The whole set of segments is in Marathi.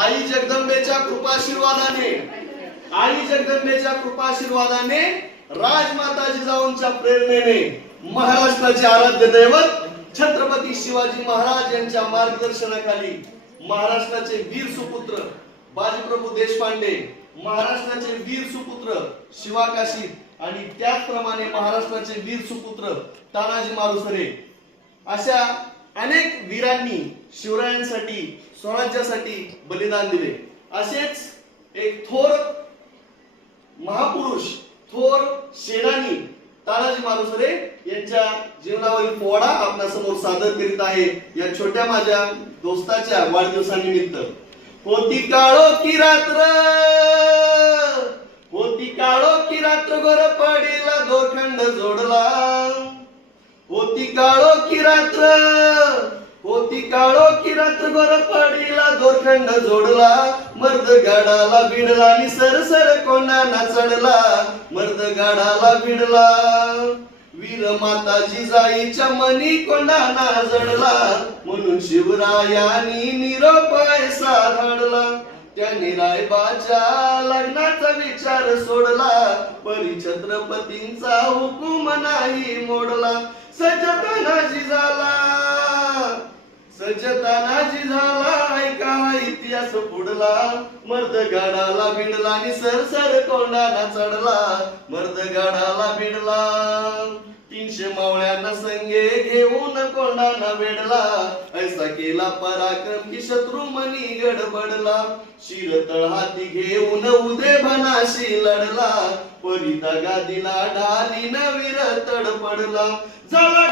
आई जगदंबेच्या कृपाशीर्वादाने राजमाता जिजाऊंच्या प्रेरणेने महाराष्ट्राचे आराध्य दैवत छत्रपती शिवाजी महाराज यांच्या मार्गदर्शनाखाली महाराष्ट्राचे वीर सुपुत्र बाजीप्रभू देशपांडे, महाराष्ट्राचे वीर सुपुत्र शिवाकाशी आणि त्याचप्रमाणे महाराष्ट्राचे वीर सुपुत्र तानाजी मालुसरे अशा अनेक वीरांनी शिवरायांसाठी स्वराज्यासाठी बलिदान दिले। असेच एक थोर महापुरुष, थोर सेनानी तानाजी मालुसरे यांच्या जीवनावरील पोवाडा आपणासमोर सादर करीत आहे या छोट्या माझ्या दोस्ताच्या वाढदिवसानिमित्त। होती काळो की रात्र गोर पडीला दोरखंड जोडला। होती काळो की रात्र गोर पडीला दोरखंड जोडला। मर्द गाडाला भिडला आणि सरसर कोंडाना चढला। मर्द गाडाला भिडला वीर माता जिजाईच्या मनी कोंडाना जडला। म्हणून शिवरायांनी निरोप ऐसा धाडला। त्याने रायबाच्या लग्नाचा विचार सोडला। परी छत्रपतींचा हुकूम नाही मोडला। सज्जताना झाला ऐका इतिहास पुढला। मर्द गाडाला भिडला आणि सरसर कोंडाना चढला। मर्द गाडाला भिडला 300 मावळ्यांना संगे घेऊन कोंडाना वेडला। ऐसा केला पराक्रम की शत्रू मनी गडबडला। शिर तळहाती घेऊन उदे बनाशी लढला। परी दगा दिला ढालीन वीर तडपडला। झाला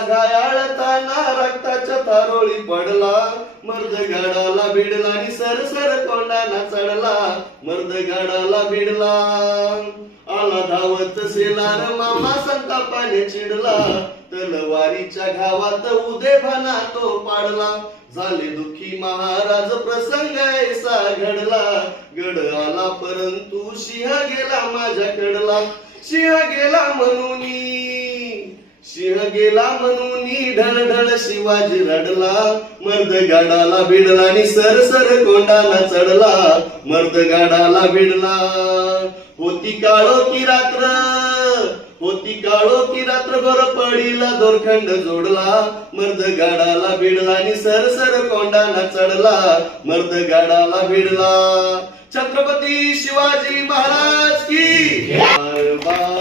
घायाळताना रक्ताच्या तारोळी पडला। मर्द गाडाला भिडला आणि सरसर कोंडाना चढला। मर्द गाडाला भिडला आला धावत सेनार मामा संतापाने चिडला। तलवारीच्या घावात उदे भाना तो पाडला। झाले दुखी महाराज प्रसंग ऐसा घडला। गड आला परंतु सिंह गेला माझ्याकडला। सिंह गेला म्हणून ढळढळ शिवाजी रडला। मर्द गाडाला भिडला आणि सरसर कोंडाना चढला। मर्द गाडाला भिडला होती काळो की रात्र गोर पडीला दोरखंड जोडला। मर्द गाडाला भिडला आणि सरसर कोंडाना चढला। मर्द गाडाला भिडला। छत्रपती शिवाजी महाराज की जय।